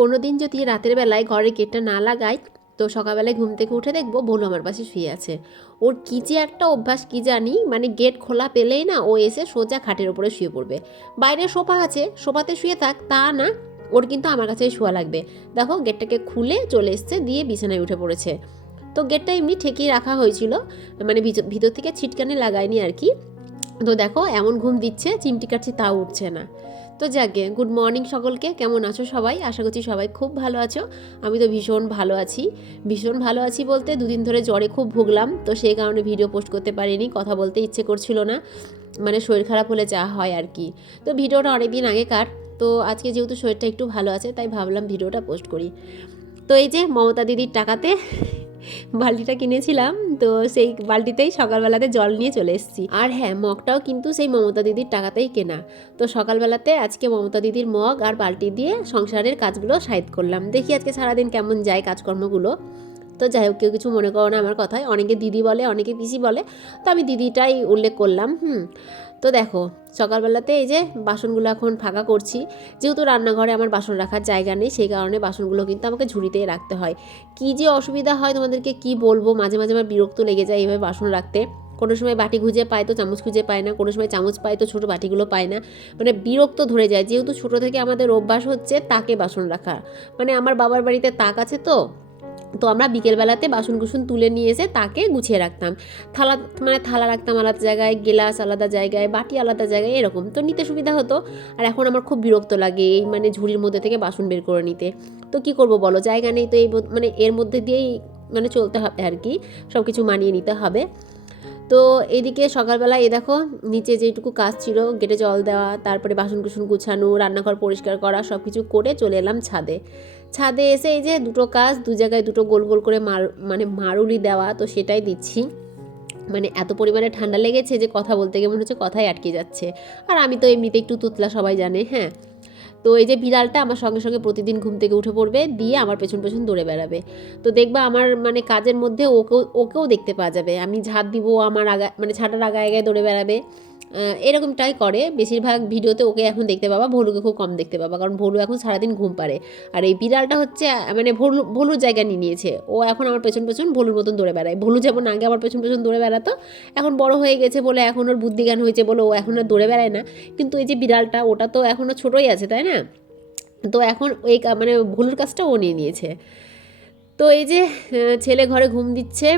কোনো দিন যদি রাতের বেলায় ঘরের গেটটা না লাগাই, তো সকালবেলায় ঘুম থেকে উঠে দেখব বলু আমার পাশে শুয়ে আছে। ওর কী যে একটা অভ্যাস কী জানি মানে গেট খোলা পেলেই না ও এসে সোজা খাটের উপরে শুয়ে পড়বে। বাইরে সোফা আছে, সোফাতে শুয়ে থাক, তা না, ওর কিন্তু আমার কাছে শোয়া লাগবে। দেখো গেটটাকে খুলে চলে এসছে, দিয়ে বিছানায় উঠে পড়েছে। তো গেটটা এমনি ঠেকিয়ে রাখা হয়েছিল মানে ভিতর থেকে ছিটকানি লাগায়নি আর কি। তো দেখো, এমন ঘুম দিচ্ছে, চিমটি কাটছে, তাও উঠছে না। তো যাকে গুড মর্নিং সকলকে, কেমন আছো সবাই? আশা করছি সবাই খুব ভালো আছো। আমি তো ভীষণ ভালো আছি। ভীষণ ভালো আছি বলতে দুদিন ধরে জ্বরে খুব ভুগলাম, তো সেই কারণে ভিডিও পোস্ট করতে পারিনি, কথা বলতে ইচ্ছে করছিল না। মানে শরীর খারাপ হলে যা হয় আর কি। তো ভিডিওটা অনেকদিন আগেকার, তো আজকে যেহেতু শরীরটা একটু ভালো আছে, তাই ভাবলাম ভিডিওটা পোস্ট করি। তো এই যে মমতা দিদির টাকাতে বালতিটা কিনেছিলাম, তো সেই বালতিতেই সকালবেলাতে জল নিয়ে চলে এসেছি। আর হ্যাঁ মগটাও কিন্তু সেই মমতা দিদির টাকাতেই কেনা। তো সকালবেলাতে আজকে মমতা দিদির মগ আর বালতি দিয়ে সংসারের কাজগুলো সাইড করলাম। দেখি আজকে সারাদিন কেমন যায় কাজকর্মগুলো। তো যাই হোক, কেউ কিছু মনে করো না আমার কথায়। অনেকে দিদি বলে, অনেকে পিসি বলে। তো আমি দিদিটাই উল্লেখ করলাম, হুম। তো দেখো, সকালবেলাতে এই যে বাসনগুলো এখন ফাঁকা করছি, যেহেতু রান্নাঘরে আমার বাসন রাখার জায়গা নেই, সেই কারণে বাসনগুলো কিন্তু আমাকে ঝুড়িতেই রাখতে হয়। কী যে অসুবিধা হয় তোমাদেরকে কি বলব? মাঝে মাঝে আমার বিরক্ত লেগে যায় এভাবে বাসন রাখতে। কোনো সময় বাটি খুঁজে পায় তো, চামচ খুঁজে পায় না, কোনো সময় চামচ পায় তো, ছোটো বাটিগুলো পায় না। মানে বিরক্ত ধরে যায়, যেহেতু ছোটো থেকে আমাদের অভ্যাস হচ্ছে তাকে বাসন রাখা। মানে আমার বাবার বাড়িতে তাক আছে তো তো আমরা বিকেলবেলাতে বাসন কুসন তুলে নিয়ে এসে তাকে গুছিয়ে রাখতাম। থালা মানে থালা রাখতাম আলাদা জায়গায়, গেলাস আলাদা জায়গায়, বাটি আলাদা জায়গায়, এরকম। তো নিতে সুবিধা হতো। আর এখন আমার খুব বিরক্ত লাগে এই মানে ঝুড়ির মধ্যে থেকে বাসন বের করে নিতে। তো কি করব বলো? জায়গা নেই তো এই মানে এর মধ্যে দিয়েই মানে চলতে হবে আর কি। সব কিছু মানিয়ে নিতে হবে। তো এদিকে সকালবেলা এ দেখো, নিচে যেটুকু কাজ ছিল, গেটে জল দেওয়া, তারপরে বাসন কুসন গুছানো, রান্নাঘর পরিষ্কার করা সব কিছু করে চলে এলাম ছাদে। ছাদে এসে এই যে দুটো কাজ, দু জায়গায় দুটো গোল গোল করে মার মানে মারুলি দেওয়া, তো সেটাই দিচ্ছি। মানে এত পরিমাণে ঠান্ডা লেগেছে যে কথা বলতে গিয়ে মনে হচ্ছে কথাই আটকে যাচ্ছে। আর আমি তো এমনিতে একটু তুতলা সবাই জানে হ্যাঁ। তো এই যে বিড়ালটা আমার সঙ্গে সঙ্গে প্রতিদিন ঘুম থেকে উঠে পড়বে, দিয়ে আমার পেছন পেছন দৌড়ে বেড়াবে। তো দেখবা আমার মানে কাজের মধ্যে ওকেও ওকেও দেখতে পাওয়া যাবে। আমি ঝাড় দিব, আমার আগা মানে ছাটার আগায় আগায় দৌড়ে বেড়াবে। এরকমটাই করে। বেশিরভাগ ভিডিওতে ওকে এখন দেখতে পাবা ভলুকে খুব কম দেখতে পাবা, কারণ ভলু এখন সারাদিন ঘুম পারে আর এই বিড়ালটা হচ্ছে মানে ভলু ভলুর জায়গা নিয়ে নিয়েছে। ও এখন আমার পেছন পেছন ভলুর মতন দৌড়ে বেড়ায়। ভলু যেমন আগে আমার পেছন পেছন দৌড়ে বেড়াতো, এখন বড় হয়ে গেছে বলে এখন ওর বুদ্ধি জ্ঞান হয়েছে বলে ও এখন আর দৌড়ে বেড়ায় না। কিন্তু এই যে বিড়ালটা, ওটা তো এখনও ছোটোই আছে, তাই না? তো এখন এই মানে ভুলুর কাজটা ও নিয়ে নিয়েছে। তো এই যে ছেলে ঘরে ঘুম দিচ্ছে,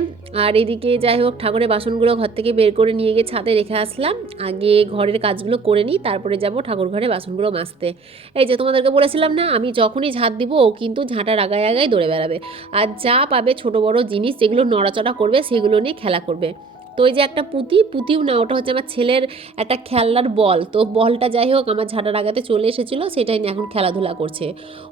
আর এদিকে যাই হোক, ঠাকুরের বাসনগুলো ঘর থেকে বের করে নিয়ে গিয়ে ছাদে রেখে আসলাম। আগে ঘরের কাজগুলো করে নিই, তারপরে যাব ঠাকুর ঘরে বাসনগুলো মাজতে। এই যে, তোমাদেরকে বলেছিলাম না, আমি যখনই ঝাঁট দিব, ও কিন্তু ঝাঁটার আগায় আগায় দৌড়ে বেড়াবে। আর যা পাবে ছোট বড় জিনিস, যেগুলো নড়াচড়া করবে, সেগুলো নিয়ে খেলা করবে। তো ওই যে একটা পুঁতি, পুঁতিও না, ওটা হচ্ছে আমার ছেলের একটা খেলনার বল। তো বলটা যাই হোক, আমার ঝাঁটার আগাতে চলে এসেছিল, সেটাই নিয়ে এখন খেলাধুলা করছে।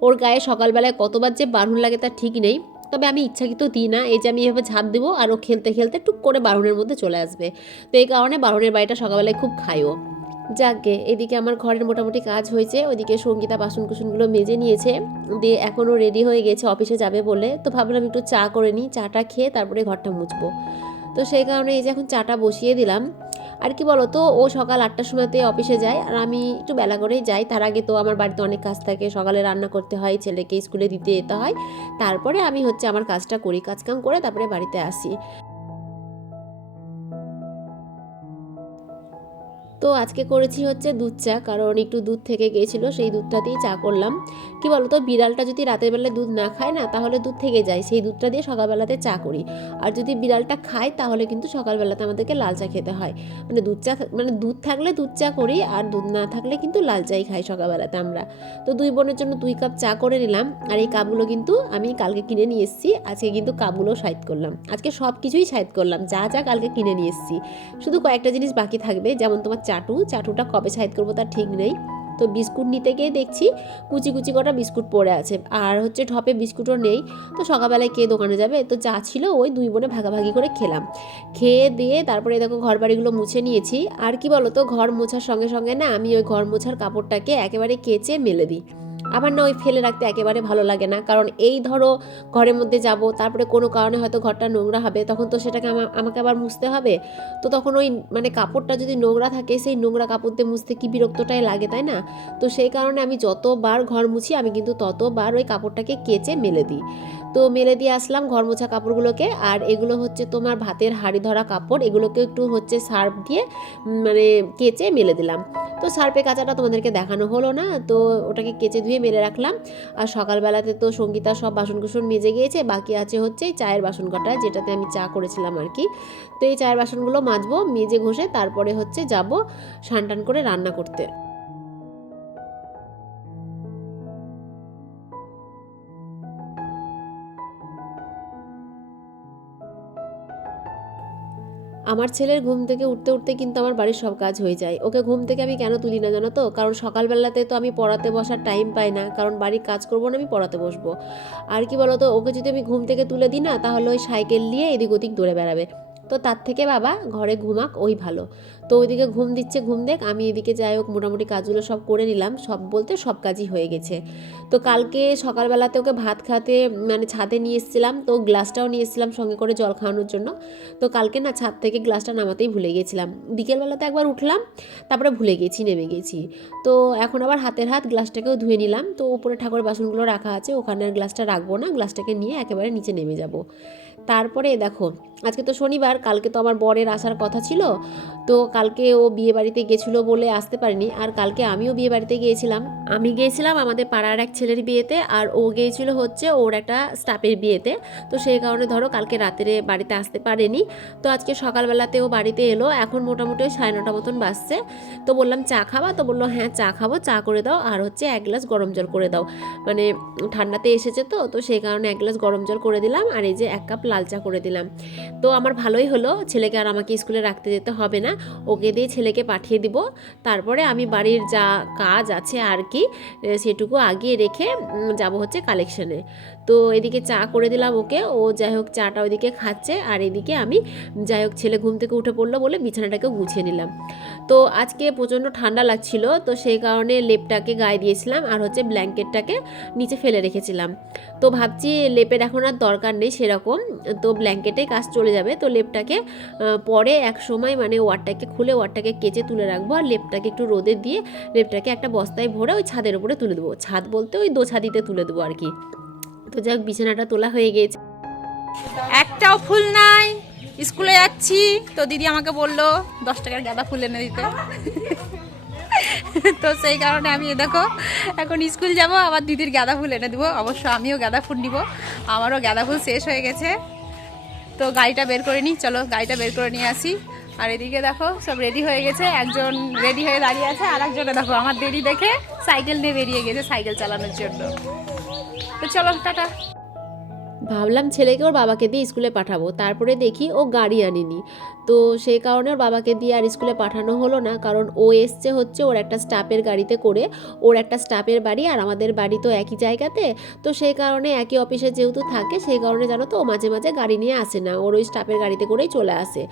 ওর গায়ে সকালবেলায় কতবার যে বারুন লাগে, তার ঠিক নেই। তবে আমি ইচ্ছাকৃত দিই না। এই যে আমি এভাবে ঝাঁপ দেবো আর ও খেলতে খেলতে টুক করে বারণের মধ্যে চলে আসবে। তো এই কারণে বারণের বাড়িটা সকালবেলায় খুব খাইও যাকে, এদিকে আমার ঘরের মোটামুটি কাজ হয়েছে, ওইদিকে সঙ্গীতা বাসন কুসনগুলো মেজে নিয়েছে। দিয়ে এখনও রেডি হয়ে গেছে অফিসে যাবে বলে। তো ভাবলাম একটু চা করে নিই, চাটা খেয়ে তারপরে ঘরটা মুছবো। তো সেই কারণে এই যে এখন চাটা বসিয়ে দিলাম। আর কি বলো তো ও সকাল আটটার সময়তে অফিসে যায় আর আমি একটু বেলা করেই যাই। তার আগে তো আমার বাড়িতে অনেক কাজ থাকে, সকালে রান্না করতে হয়, ছেলেকে স্কুলে দিতে যেতে হয়। তারপরে আমি হচ্ছে আমার কাজটা করি, কাজকাম করে তারপরে বাড়িতে আসি। তো আজকে করেছি হচ্ছে দুধ চা, কারণ একটু দুধ থেকে গিয়েছিল, সেই দুধটাতেই চা করলাম। কি বলো তো বিড়ালটা যদি রাতের বেলায় দুধ না খায় না, তাহলে দুধ থেকে যায়, সেই দুধটা দিয়ে সকালবেলাতে চা করি। আর যদি বিড়ালটা খায়, তাহলে কিন্তু সকালবেলাতে আমাদেরকে লাল চা খেতে হয়। মানে দুধ চা মানে দুধ থাকলে দুধ চা করি, আর দুধ না থাকলে কিন্তু লাল চাই খাই সকালবেলাতে আমরা। তো দুই বোনের জন্য দুই কাপ চা করে নিলাম, আর এই কাপগুলো কিন্তু আমি কালকে কিনে নিয়ে এসেছি, আজকে কিন্তু কাপগুলো সাইড করলাম। আজকে সব কিছুই সাইড করলাম, যা যা কালকে কিনে নিয়ে এসেছি। শুধু কয়েকটা জিনিস বাকি থাকবে, যেমন তোমার চাটু, চাটুটা কবে সাইড করব তার ঠিক নেই। তো বিস্কুট নিতে গিয়ে দেখছি কুচি কুচি কটা বিস্কুট পড়ে আছে। আর হচ্ছে ঠপে বিস্কুটও নেই। তো সকালবেলায় কে দোকানে যাবে? তো যা ছিল ওই দুই বোনে ভাগাভাগি করে খেলাম। খেয়ে দিয়ে তারপরে দেখো ঘর বাড়িগুলো মুছে নিয়েছি। আর কি বলো তো ঘর মোছার সঙ্গে সঙ্গে না আমি ওই ঘর মোছার কাপড়টাকে একেবারে কেচে মেলে দিই। আমার না ওই ফেলে রাখতে একেবারে ভালো লাগে না। কারণ এই ধরো ঘরের মধ্যে যাব, তারপরে কোনো কারণে হয়তো ঘরটা নোংরা হবে, তখন তো সেটাকে আমা- আমাকে আবার মুছতে হবে। তো তখন ওই মানে কাপড়টা যদি নোংরা থাকে, সেই নোংরা কাপড় দিয়ে মুছতে কি বিরক্তটাই লাগে, তাই না? তো সেই কারণে আমি যতবার ঘর মুছি, আমি কিন্তু ততবার ওই কাপড়টাকে কেচে মেলে দিই। তো মেলে দিয়ে আসলাম ঘর মোছা কাপড়গুলোকে, আর এগুলো হচ্ছে তোমার ভাতের হাঁড়ি ধরা কাপড় এগুলোকে একটু হচ্ছে সার্ফ দিয়ে মানে কেচে মেলে দিলাম। তো সার্ফে কাচাটা তোমাদেরকে দেখানো হলো না, তো ওটাকে কেচে ধুয়ে মেলে রাখলাম। আর সকালবেলাতে তো সঙ্গীতা সব বাসন কুসন মেজে গিয়েছে, বাকি আছে হচ্ছে চায়ের বাসন কটা যেটাতে আমি চা করেছিলাম আর কি। তো এই চায়ের বাসনগুলো মাজবো, মেজে ঘষে তারপরে হচ্ছে যাব স্নান করে রান্না করতে। আমার ছেলের ঘুম থেকে উঠতে উঠতে কিন্তু আমার বাড়ির সব কাজ হয়ে যায়। ওকে ঘুম থেকে আমি কেন তুলি না জানো তো? কারণ সকালবেলাতে তো আমি পড়াতে বসার টাইম পাই না, কারণ বাড়ির কাজ করব না, আমি পড়াতে বসবো। আর কি বলতো, ওকে যদি আমি ঘুম থেকে তুলে দিই না, তাহলে ওই সাইকেল নিয়ে এদিক ওদিক দৌড়ে বেড়াবে। তো তার থেকে বাবা ঘরে ঘুমাক, ওই ভালো। তো ওইদিকে ঘুম দিচ্ছে, ঘুম দেখ আমি এদিকে যাই হোক, মোটামুটি কাজগুলো সব করে নিলাম, সব বলতে সব কাজই হয়ে গেছে। তো কালকে সকালবেলাতে ওকে ভাত খাতে মানে ছাদে নিয়ে এসেছিলাম, তো গ্লাসটাও নিয়ে এসেছিলাম সঙ্গে করে জল খাওয়ানোর জন্য। তো কালকে না ছাদ থেকে গ্লাসটা নামাতেই ভুলে গেছিলাম। বিকেলবেলাতে একবার উঠলাম, তারপরে ভুলে গেছি, নেমে গেছি। তো এখন আবার হাতের হাত গ্লাসটাকেও ধুয়ে নিলাম, তো উপরে ঠাকুরের বাসনগুলো রাখা আছে, ওখানে আর গ্লাসটা রাখব না, গ্লাসটাকে নিয়ে একেবারে নিচে নেমে যাব। তারপরে দেখো, আজকে তো শনিবার, কালকে তো আমার বরের আসার কথা ছিল, তো কালকে ও বিয়ে বাড়িতে গেছিল বলে আসতে পারিনি। আর কালকে আমিও বিয়ে বাড়িতে গিয়েছিলাম। আমি গিয়েছিলাম আমাদের পাড়ার এক ছেলের বিয়েতে, আর ও গিয়েছিল হচ্ছে ওর একটা স্টাফের বিয়েতে। তো সেই কারণে ধরো কালকে রাতেরে বাড়িতে আসতে পারেনি। তো আজকে সকালবেলাতে ও বাড়িতে এলো, এখন মোটামুটি ওই সাড়ে নটা মতন বাজছে। তো বললাম, চা খাবা? তো বলল হ্যাঁ চা খাব, চা করে দাও, আর হচ্ছে এক গ্লাস গরম জল করে দাও। মানে ঠান্ডাতে এসেছে তো তো সেই কারণে এক গ্লাস গরম জল করে দিলাম। আর এই যে এক কাপ লাল চা করে দিলাম। তো আমার ভালোই হলো, ছেলেকে আর আমাকে স্কুলে রাখতে যেতে হবে না। ওকে দিয়ে ছেলেকে পাঠিয়ে দিব। তারপরে আমি বাড়ির যা কাজ আছে আর কি সেটুকু আগিয়ে রেখে যাব হচ্ছে কালেকশনে তো এদিকে চা করে দিলাম ওকে। ও যাই হোক চাটা ওইদিকে খাচ্ছে আর এদিকে আমি যাই হোক ছেলে ঘুম থেকে উঠে পড়ল বলে বিছানাটাকে গুছিয়ে নিলাম। তো আজকে প্রচণ্ড ঠান্ডা লাগছিল, তো সেই কারণে লেপটাকে গায়ে দিয়েছিলাম আর হচ্ছে ব্ল্যাঙ্কেটটাকে নিচে ফেলে রেখেছিলাম। তো ভাবছি লেপের এখন আর দরকার নেই সেরকম, তো ব্ল্যাঙ্কেটে কাজ চলে যাবে। তো লেপটাকে পরে এক সময় মানে ওয়ারটাকে খুলে ওয়ারটাকে কেচে তুলে রাখব আর লেপটাকে একটু রোদে দিয়ে লেপটাকে একটা বস্তায় ভরে ওই ছাদের উপরে তুলে দেবো। ছাদ বলতে ওই দো ছাদিতে তুলে দেবো আর কি। তো যাক, বিছানাটা তোলা হয়ে গেছে। একটাও ফুল নাই। স্কুলে যাচ্ছি, তো দিদি আমাকে বলল, দশ টাকার গাঁদা ফুল এনে দিতে। তো সেই কারণে আমি, দেখো, এখন স্কুল যাব, আবার দিদির গাঁদা ফুল এনে দেবো। অবশ্য আমিও গাঁদা ফুল নিব, আমারও গাঁদা ফুল শেষ হয়ে গেছে। তো গাড়িটা বের করে নিই, চলো গাড়িটা বের করে নিয়ে আসি। আর এদিকে দেখো, সব রেডি হয়ে গেছে। একজন রেডি হয়ে দাঁড়িয়ে আছে আর একজনে দেখো, আমার দেরি দেখে সাইকেল নিয়ে বেরিয়ে গেছে, সাইকেল চালানোর জন্য। তো চলো টাটা ভাবলাম ছেলেকে ওর বাবাকে দিয়ে স্কুলে পাঠাবো, তারপরে দেখি ও গাড়ি আনেনি। তো সেই কারণে ওর বাবাকে দিয়ে আর স্কুলে পাঠানো হলো না, কারণ ও এসছে হচ্ছে ওর একটা স্টাফের গাড়িতে করে, ওর একটা স্টাফের বাড়ি আর আমাদের বাড়ি তো একই জায়গাতে। তো সেই কারণে একই অফিসে যেহেতু থাকে, সেই কারণে জানো তো ও মাঝে মাঝে গাড়ি নিয়ে আসে না, ওর ওই স্টাফের গাড়িতে করেই চলে আসে।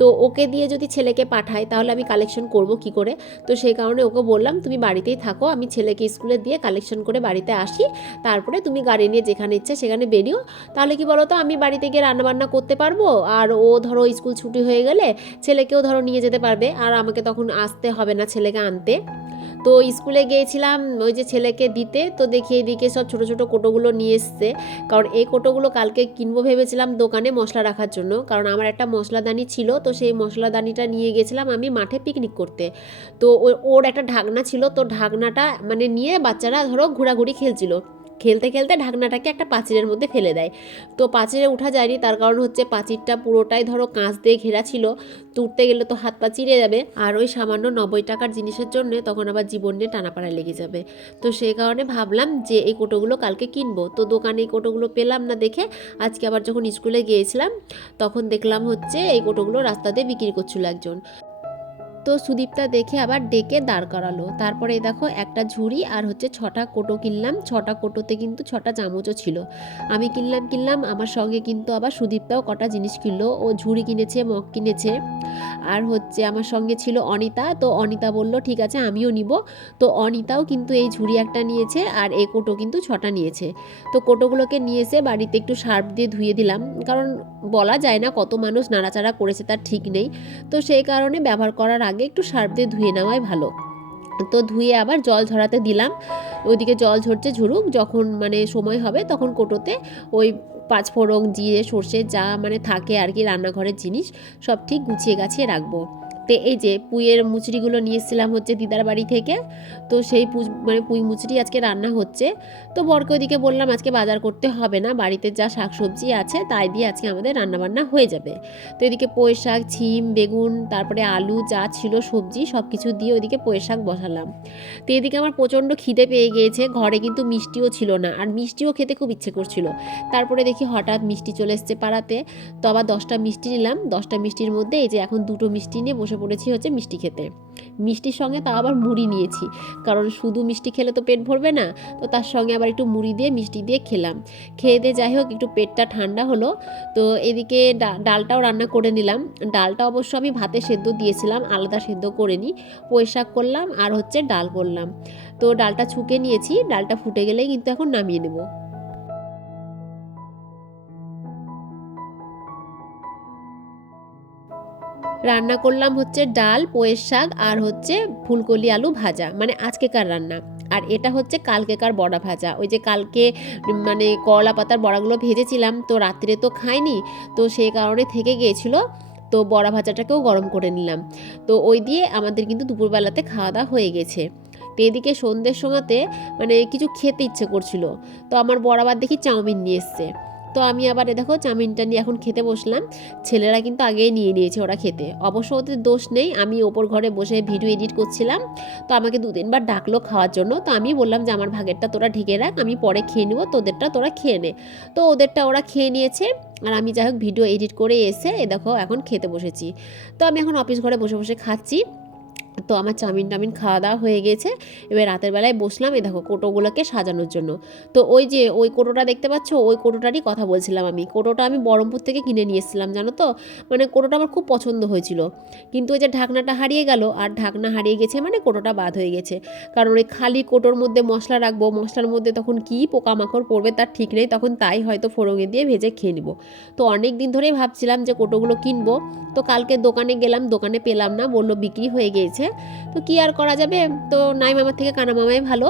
তো ওকে দিয়ে যদি ছেলেকে পাঠাই, তাহলে আমি কালেকশন করব কি করে? তো সেই কারণে ওকে বললাম, তুমি বাড়িতেই থাকো, আমি ছেলেকে স্কুলে দিয়ে কালেকশন করে বাড়িতে আসি, তারপরে তুমি গাড়ি নিয়ে যেখানে ইচ্ছে সেখানে বেরিও। তাহলে কি বলো তো আমি বাড়িতে গিয়ে রান্নাবান্না করতে পারব? আর ও ধরো স্কুল ছুটি হয়ে গেলে ছেলেকেও ধরো নিয়ে যেতে পারবে, আর আমাকে তখন আসতে হবে না ছেলেকে আনতে। তো স্কুলে গিয়েছিলাম, ওই যে ছেলেকে দিতে, তো দেখি এদিকে সব ছোটো ছোটো কোটোগুলো নিয়ে এসছে। কারণ এই কোটোগুলো কালকে কিনবো ভেবেছিলাম দোকানে মশলা রাখার জন্য, কারণ আমার একটা মশলাদানি ছিল, তো সেই মশলাদানিটা নিয়ে গেছিলাম আমি মাঠে পিকনিক করতে। তো ওর একটা ঢাকনা ছিল, তো ঢাকনাটা মানে নিয়ে বাচ্চারা ধরো ঘোরাঘুরি খেলছিল। খেলতে খেলতে ঢাকনাটাকে একটা পাঁচিরের মধ্যে ফেলে দেয়। তো পাঁচিরে ওঠা যায়নি, তার কারণ হচ্ছে পাঁচিরটা পুরোটাই ধরো কাঁচ দিয়ে ঘেরা ছিল। তো উঠতে গেলে তো হাত পা চিরে যাবে। আর ওই সামান্য নব্বই টাকার জিনিসের জন্য তখন আবার জীবন নিয়ে টানাপাড়া লেগে যাবে। তো সেই কারণে ভাবলাম যে এই কোটোগুলো কালকে কিনবো। তো দোকানে এই কোটোগুলো পেলাম না দেখে আজকে আবার যখন স্কুলে গিয়েছিলাম, তখন দেখলাম হচ্ছে এই কোটোগুলো রাস্তা দিয়ে বিক্রি করছিল একজন। তো সুদীপটা দেখে আবার ডেকে দাঁড় করালো। তারপরে দেখো একটা ঝুড়ি আর হচ্ছে ছটা কোটো কিনলাম। ছটা কোটোতে কিন্তু ছটা চামচও ছিল। আমি কিনলাম কিনলাম, আমার সঙ্গে কিন্তু আবার সুদীপটাও কটা জিনিস কিনলো। ও ঝুড়ি কিনেছে, মগ কিনেছে। আর হচ্ছে আমার সঙ্গে ছিল অনিতা। তো অনিতা বলল, ঠিক আছে, আমিও নিব। তো অনিতাও কিন্তু এই ঝুড়ি একটা নিয়েছে আর এই কোটো কিন্তু ছটা নিয়েছে। তো কোটোগুলোকে নিয়ে এসে বাড়িতে একটু সার্ফ দিয়ে ধুয়ে দিলাম। কারণ বলা যায় না কত মানুষ নাড়াচাড়া করেছে, তার ঠিক নেই। তো সেই কারণে ব্যবহার করার আগে একটু সার্ফ দিয়ে ধুয়ে নেওয়াই ভালো। তো ধুয়ে আবার জল ঝরাতে দিলাম। ওইদিকে জল ঝরছে ঝরুক, যখন মানে সময় হবে তখন কোটোতে ওই পাঁচফোড়ন, জিরে, সর্ষে যা মানে থাকে আর কি রান্নাঘরের জিনিস, সব ঠিক গুছিয়ে গাছিয়ে রাখব। তো এই যে পুইয়ের মুচড়িগুলো নিয়ে এসেছিলাম হচ্ছে দিদার বাড়ি থেকে, তো সেই পুজ মানে পুঁই মুচড়ি আজকে রান্না হচ্ছে। তো বরকে ওদিকে বললাম আজকে বাজার করতে হবে না, বাড়িতে যা শাকসবজি আছে তাই দিয়ে আজকে আমাদের রান্নাবান্না হয়ে যাবে। তো এদিকে পুঁই শাক, ছিম, বেগুন, তারপরে আলু যা ছিল সবজি সব কিছু দিয়ে ওইদিকে পুঁই শাক বসালাম। তো এদিকে আমার প্রচণ্ড খিদে পেয়ে গিয়েছে, ঘরে কিন্তু মিষ্টিও ছিল না, আর মিষ্টিও খেতে খুব ইচ্ছে করছিল। তারপরে দেখি হঠাৎ মিষ্টি চলে এসছে পাড়াতে, তো আবার দশটা মিষ্টি নিলাম, দশটা মিষ্টির মধ্যে এই যে এখন দুটো মিষ্টি নিয়ে বসে পড়েছি হচ্ছে মিষ্টি খেতে। মিষ্টির সঙ্গে তাও আবার মুড়ি নিয়েছি। কারণ শুধু মিষ্টি খেলে তো পেট ভরবে না, তো তার সঙ্গে আবার একটু মুড়ি দিয়ে, মিষ্টি দিয়ে খেলাম। খেয়ে দিয়ে যাই হোক, একটু পেটটা ঠান্ডা হলো। তো এদিকে ডালটাও রান্না করে নিলাম। ডালটা অবশ্য আমি ভাতে সেদ্ধ দিয়েছিলাম, আলাদা সেদ্ধ করে নিই শাক করলাম আর হচ্ছে ডাল করলাম। তো ডালটা ছুকে নিয়েছি, ডালটা ফুটে গেলেই কিন্তু এখন নামিয়ে নেব। রান্না করলাম হচ্ছে ডাল, পোয়ের শাক আর হচ্ছে ফুলকলি আলু ভাজা মানে আজকেকার রান্না। আর এটা হচ্ছে কালকেকার বড়া ভাজা। ওই যে কালকে মানে করলা পাতার বড়াগুলো ভেজেছিলাম, তো রাত্রে তো খাইনি, তো সেই কারণে থেকে গিয়েছিল, তো বড়া ভাজাটাকেও গরম করে নিলাম। তো ওই দিয়ে আমাদের কিন্তু দুপুরবেলাতে খাওয়া দাওয়া হয়ে গেছে। তো এদিকে সন্ধ্যের সময়তে মানে কিছু খেতে ইচ্ছে করছিল, তো আমার বড় আবার দেখি চাউমিন নিয়ে এসছে। তো আমি আবার দেখো চাউমিনটা নিয়ে এখন খেতে বসলাম। ছেলেরা কিন্তু আগেই নিয়ে নিয়েছে ওরা খেতে। অবশ্য ওদের দোষ নেই, আমি ওপর ঘরে বসে ভিডিও এডিট করছিলাম। তো আমাকে দু তিনবার ডাকলো খাওয়ার জন্য। তো আমি বললাম যে, আমার ভাগেরটা তোরা ঢেকে রাখ, আমি পরে খেয়ে নেব, তোদেরটা তোরা খেয়ে নে। তো ওদেরটা ওরা খেয়ে নিয়েছে। আর আমি যাই হোক ভিডিও এডিট করে এসে এ দেখো এখন খেতে বসেছি। তো আমি এখন অফিস ঘরে বসে বসে খাচ্ছি। তো আমার চাউমিন টামিন খাওয়া দাওয়া হয়ে গেছে। এবার রাতের বেলায় বসলাম এই দেখো কোটোগুলোকে সাজানোর জন্য। তো ওই যে ওই কোটোটা দেখতে পাচ্ছ, ওই কোটোটারই কথা বলছিলাম আমি। কোটোটা আমি বহরমপুর থেকে কিনে নিয়ে এসেছিলাম, জানো তো? মানে কোটোটা আমার খুব পছন্দ হয়েছিল। কিন্তু ওই যে ঢাকনাটা হারিয়ে গেল আর ঢাকনা হারিয়ে গেছে মানে কোটোটা বাদ হয়ে গেছে। কারণ ওই খালি কোটোর মধ্যে মশলা রাখব, মশলার মধ্যে তখন কী পোকামাকড় পড়বে তার ঠিক নেই, তখন তাই হয়তো ফোড়ঙে দিয়ে ভেজে খেয়ে নিব। তো অনেক দিন ধরেই ভাবছিলাম যে কোটোগুলো কিনবো। তো কালকে দোকানে গেলাম, দোকানে পেলাম না, বলল বিক্রি হয়ে গিয়েছে তো কি আর করা যাবে? তো নাই মামার থেকে কানা মামাই ভালো।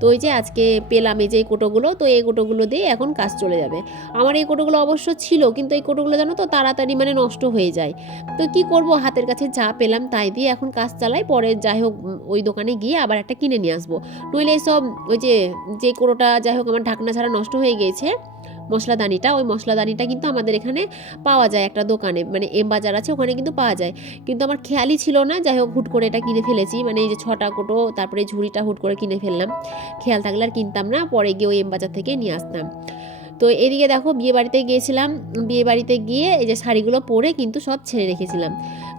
তো ওই যে আজকে পেলাম এই যে এই কোটোগুলো, তো এই কোটোগুলো দিয়ে এখন কাজ চলে যাবে। আমার এই কোটোগুলো অবশ্য ছিল, কিন্তু এই কোটোগুলো জানো তো, তাড়াতাড়ি মানে নষ্ট হয়ে যায়। তো কি করব? হাতের কাছে যা পেলাম তাই দিয়ে এখন কাজ চালাই। পরে যাই হোক, ওই দোকানে গিয়ে আবার একটা কিনে নিয়ে আসব। নইলে সব ওই যে যে কোটোটা যাই হোক, আমার ঢাকনা ছাড়া নষ্ট হয়ে গিয়েছে। মশলাদানিটা, ওই মশলাদানিটা কিন্তু আমাদের এখানে পাওয়া যায় একটা দোকানে মানে এম বাজার আছে, ওখানে কিন্তু পাওয়া যায়। কিন্তু আমার খেয়ালই ছিল না, যাই হোক হুট করে এটা কিনে ফেলেছি মানে এই যে ছটা কোটো, তারপরে ঝুড়িটা হুট করে কিনে ফেললাম। খেয়াল থাকলে আর কিনতাম না, পরে গিয়ে ওই এম বাজার থেকে নিয়ে আসতাম। তো এদিকে দেখো বিয়ে বাড়িতে গিয়েছিলাম বিয়ে বাড়িতে গিয়ে এই যে শাড়িগুলো পরে কিন্তু সব ছেড়ে রেখেছিলাম।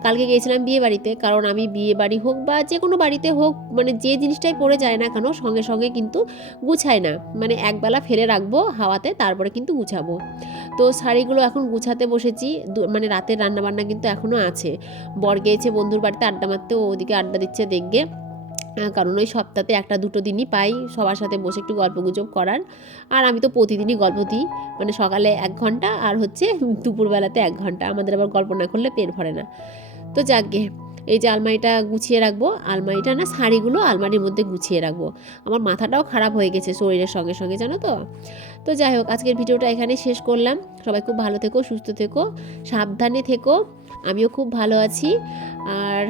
কালকে গিয়েছিলাম বিয়ে বাড়িতে, কারণ আমি বিয়ে বাড়ি হোক বা যে কোনো বাড়িতে হোক মানে যে জিনিসটাই পরে যায় না কেন, সঙ্গে সঙ্গে কিন্তু গুছায় না। মানে একবেলা ফেলে রাখব হাওয়াতে, তারপরে কিন্তু গুছাবো। তো শাড়িগুলো এখন গুছাতে বসেছি মানে রাতের রান্নাবান্না কিন্তু এখনও আছে। বর গিয়েছে বন্ধুর বাড়িতে, আড্ডা মারতে, ও ওদিকে আড্ডা দিচ্ছে, দেখবে। কারণ ওই সপ্তাহে একটা দুটো দিনই পাই, সবার সাথে বসে একটু গল্প গুজব করার। আর আমি তো প্রতিদিনই গল্প দিই মানে সকালে এক ঘণ্টা আর হচ্ছে দুপুরবেলাতে এক ঘণ্টা। আমাদের আবার গল্প না করলে পেট ভরে না। তো যাকগে, এই যে আলমারিটা গুছিয়ে রাখব, আলমারিটা না শাড়িগুলো আলমারির মধ্যে গুছিয়ে রাখব। আমার মাথাটাও খারাপ হয়ে গেছে শরীরের সঙ্গে সঙ্গে, জানো তো? তো যাই হোক, আজকের ভিডিওটা এখানে শেষ করলাম। সবাই খুব ভালো থেকো, সুস্থ থেকো, সাবধানে থেকো। আমিও খুব ভালো আছি। আর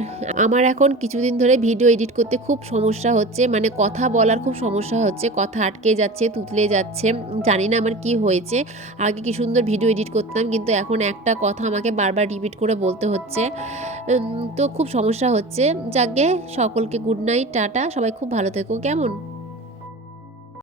আমার এখন কিছুদিন ধরে ভিডিও এডিট করতে খুব সমস্যা হচ্ছে মানে কথা বলার খুব সমস্যা হচ্ছে, কথা আটকে যাচ্ছে, তুতলে যাচ্ছে, জানি না আমার কি হয়েছে। আগে কি সুন্দর ভিডিও এডিট করতাম, কিন্তু এখন একটা কথা আমাকে বারবার রিপিট করে বলতে হচ্ছে। তো খুব সমস্যা হচ্ছে। যাকে সকলকে গুড নাইট, টাটা, সবাই খুব ভালো থেকো, কেমন?